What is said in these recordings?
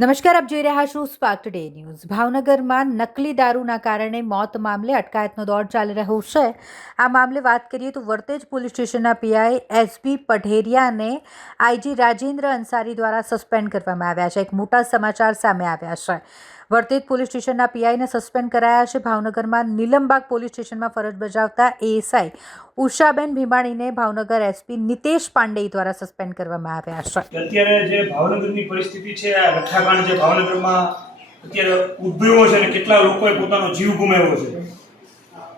નમસ્કાર, આપ જોઈ રહ્યા છો સ્પાર્ક ટુડે ન્યૂઝ। ભાવનગરમાં નકલી દારૂના કારણે મોત મામલે અટકાયતનો દોર ચાલી રહ્યો છે। આ મામલે વાત કરીએ તો વર્તેજ પોલીસ સ્ટેશનના પીઆઈ એસબી પઢેરિયાને આઈજી રાજેન્દ્ર અંસારી દ્વારા સસ્પેન્ડ કરવામાં આવ્યા છે। એક મોટા સમાચાર સામે આવ્યા છે। વર્તેજ પોલીસ સ્ટેશનના પીઆઈને સસ્પેન્ડ કરાયા છે। ભાવનગરમાં નીલમબાગ પોલીસ સ્ટેશનમાં ફરજ બજાવતા એએસઆઈ ઉષાબેન ભીમાણીને ભાવનગર એસપી નિતેશ પાંડે દ્વારા સસ્પેન્ડ કરવામાં આવ્યા છે। અત્યારે જે ભાવનગરની પરિસ્થિતિ છે, આ લઠ્ઠાકાંડ જે ભાવનગરમાં અત્યારે ઉદ્ભવ્યો છે અને કેટલા લોકોએ પોતાનો જીવ ગુમાવ્યો છે।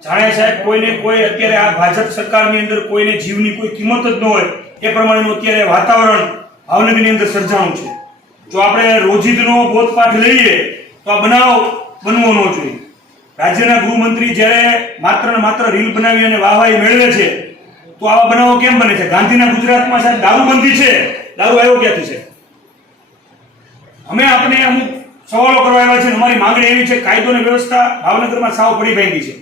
જાણે સાહેબ કોઈને કોઈ અત્યારે આ ભાજપ સરકારની અંદર કોઈને જીવની કોઈ કિંમત જ ન હોય એ પ્રમાણેનું અત્યારે વાતાવરણ ભાવનગરની અંદર સર્જાણું છે। જો આપણે રોજિંદનો બોધપાઠ લઈએ તો આ બનાવ બનવો ન જોઈએ। રાજ્યના ગૃહમંત્રી જ્યારે માત્ર ને માત્ર રીલ બનાવી અને વાહવાહી મેળવે છે તો આવા બનાવો કેમ બને છે? ગાંધીના ગુજરાતમાં સાહેબ દારૂબંધી છે, દારૂ આવ્યો ક્યાંથી છે? અમે આપણે અમુક સવાલો કરવા આવ્યા છે। અમારી માંગણી એવી છે, કાયદો અને વ્યવસ્થા ભાવનગરમાં સાવ પડી ભાંગી છે।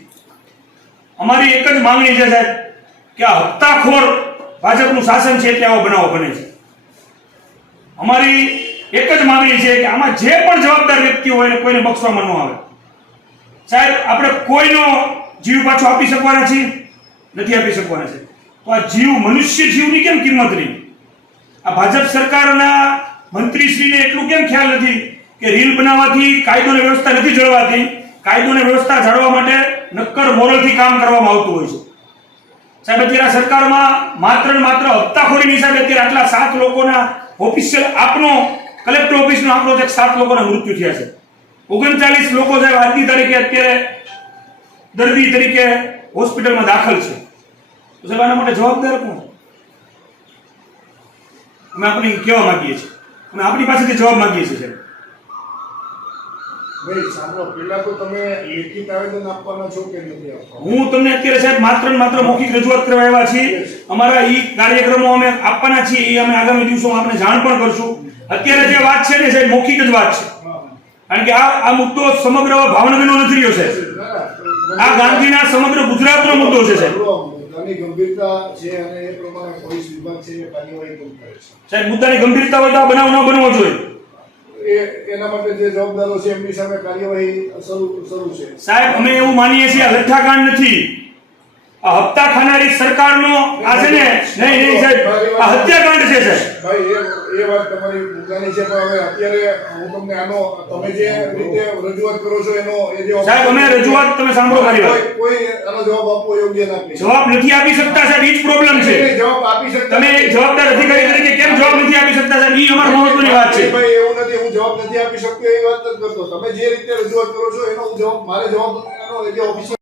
અમારી એક જ માંગણી છે સાહેબ કે આ હપ્તાખોર ભાજપનું શાસન છે એટલે આવો બનાવો બને છે। અમારી એક જ માંગણી છે કે આમાં જે પણ જવાબદાર વ્યક્તિ હોય એને કોઈને બક્ષવામાં ન આવે। સાહેબ આપણે કોઈનો જીવ પાછો આપી શકવાના છીએ? નથી આપી શકવાના છે। તો આ જીવ, મનુષ્ય જીવની કેમ કિંમત નહીં? આ ભાજપ સરકારના મંત્રીશ્રીને એટલું કેમ ખ્યાલ નથી કે રીલ બનાવવાથી કાયદો અને વ્યવસ્થા નથી જળવાતી? કાયદો અને વ્યવસ્થા જાળવવા માટે નક્કર મોરલથી કામ કરવામાં આવતું હોય છે। સાહેબ અત્યારે સરકારમાં માત્ર ને માત્ર હપ્તાખોરીની હિસાબે અત્યારે આટલા 7 લોકોના ઓફિશિયલ આપનો કલેક્ટર ઓફિસનો આંકડો છે, 7 લોકોના મૃત્યુ થયા છે। 39 લોકો સાહેબ આજની તારીખે અત્યારે દર્દી તરીકે હોસ્પિટલમાં દાખલ છે। તો સાહેબ આના માટે જવાબદાર કોણ? અમે આપણે કહેવા માંગીએ છીએ, અમે આપણી પાસેથી જવાબ માંગીએ છીએ સાહેબ। ભાઈ સાંભળો, પહેલા તો તમે લેખિત આવેદન આપવાના છો કે નથી આપવાના? હું તમને અત્યારે સાહેબ માત્ર ને માત્ર મૌખિક રજૂઆત કરવા આવ્યા છીએ। અમારા ઈ કાર્યક્રમો અમે આપવાના છીએ, એ અમે આગામી દિવસોમાં આપણે જાણ પણ કરશું। અત્યારે જે વાત છે ને સાહેબ મૌખિક જ વાત છે, કારણ કે આ મુદ્દો સમગ્ર ભાવનગરનો નથી રહ્યો સાહેબ। આ ગાંધીના સમગ્ર ગુજરાતનો મુદ્દો છે સાહેબ। મુદ્દાની ગંભીરતા છે અને એ પ્રમાણે પોલીસ વિભાગ છે એ કાર્યવાહી પણ કરે છે સાહેબ। મુદ્દાની ગંભીરતા હોય તો આ બનાવ ન બનવો જોઈએ। એના માટે જે જવાબદારો છે એમની સામે કાર્યવાહી શરૂ છે સાહેબ। અમે એવું માનીએ છીએ આ લઠ્ઠાકાંડ નથી, આ હપ્તા ખાનારી સરકારનો આ છે ને, નહીં સાહેબ, આ હત્યાકાંડ છે સાહેબ। ભાઈ એ વાત તમારી મુદ્દાની છે, પણ હવે અત્યારે હું તમને આનો તમે જે રીતે રજૂઆત કરો છો એનો એ જે સાહેબ અમે રજૂઆત તમે સાંભળો મારી વાત, કોઈ આનો જવાબ આપવો યોગ્ય નથી। જવાબ નથી આપી શકતા સાહેબ, ઈ જ પ્રોબ્લેમ છે। જવાબ આપી શકતા તમે એક જવાબદાર અધિકારી તરીકે કેમ જવાબ નથી આપી શકતા સાહેબ? ઈ અમારી મહત્વની વાત છે ભાઈ। એવું નથી, હું જવાબ નથી આપી શકતો એ વાત જ કરતો। તમે જે રીતે રજૂઆત કરો છો એનો જવાબ મારે જવાબ એનો જે ઓફિસર